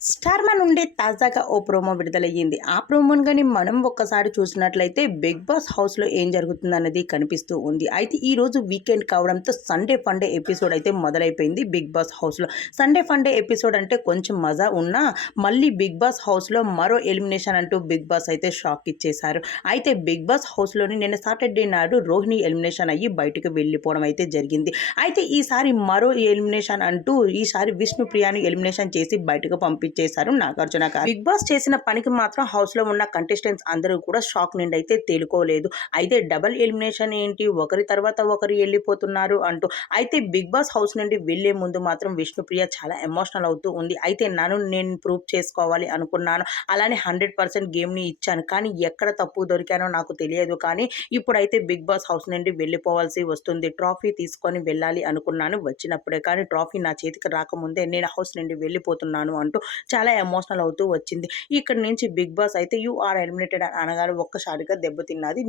స్టార్మా నుండి తాజాగా ఓ ప్రోమో విడుదలయ్యింది. ఆ ప్రోమోను గాని మనం ఒక్కసారి చూసినట్లయితే 'బిగ్ బాస్' హౌస్‌లో ఏం జరుగుతుందన్నది కనిపిస్తూ ఉంది. అయితే ఈరోజు వీకెండ్ కావడంతో సండే ఫండే ఎపిసోడ్ అయితే మొదలైపోయింది 'బిగ్ బాస్' హౌస్‌లో. సండే ఫండే ఎపిసోడ్ అంటే కొంచెం మజా ఉన్నా మళ్ళీ 'బిగ్ బాస్' హౌస్‌లో మరో ఎలిమినేషన్ అంటూ 'బిగ్ బాస్' అయితే షాక్ ఇచ్చేశారు. అయితే 'బిగ్ బాస్' హౌస్‌లోని నిన్న సాటర్డే నాడు రోహిణి ఎలిమినేషన్ అయ్యి బయటకు వెళ్ళిపోవడం అయితే జరిగింది. అయితే ఈసారి మరో ఎలిమినేషన్ అంటూ ఈసారి విష్ణుప్రియని ఎలిమినేషన్ చేసి బయటకు పంపించేశారు నాగార్జున గారు. బిగ్ బాస్ చేసిన పనికి మాత్రం హౌస్ లో ఉన్న కంటెస్టెంట్స్ అందరూ కూడా షాక్ నుండి అయితే తేలుకోలేదు. అయితే డబుల్ ఎలిమినేషన్ ఏంటి, ఒకరి తర్వాత ఒకరు వెళ్ళిపోతున్నారు అంటూ. అయితే బిగ్ బాస్ హౌస్ నుండి వెళ్లే ముందు మాత్రం విష్ణుప్రియ చాలా ఎమోషనల్ అవుతూ ఉంది. అయితే నన్ను నేను ప్రూవ్ చేసుకోవాలి అనుకున్నాను, అలానే 100% గేమ్ ని ఇచ్చాను, కానీ ఎక్కడ తప్పు దొరికానో నాకు తెలియదు, కానీ ఇప్పుడైతే బిగ్ బాస్ హౌస్ నుండి వెళ్ళిపోవాల్సి వస్తుంది. ట్రాఫీ తీసుకొని వెళ్ళాలి అనుకున్నాను వచ్చినప్పుడే, కానీ ట్రాఫీ నా చేతికి రాకముందే నేను హౌస్ నుండి వెళ్ళిపోతున్నాను అంటూ చాలా ఎమోషనల్ అవుతూ వచ్చింది. ఇక్కడి నుంచి బిగ్ బాస్ అయితే యు ఆర్ ఎలిమినేటెడ్ అనగానే ఒక్కసారిగా దెబ్బతిన్నది.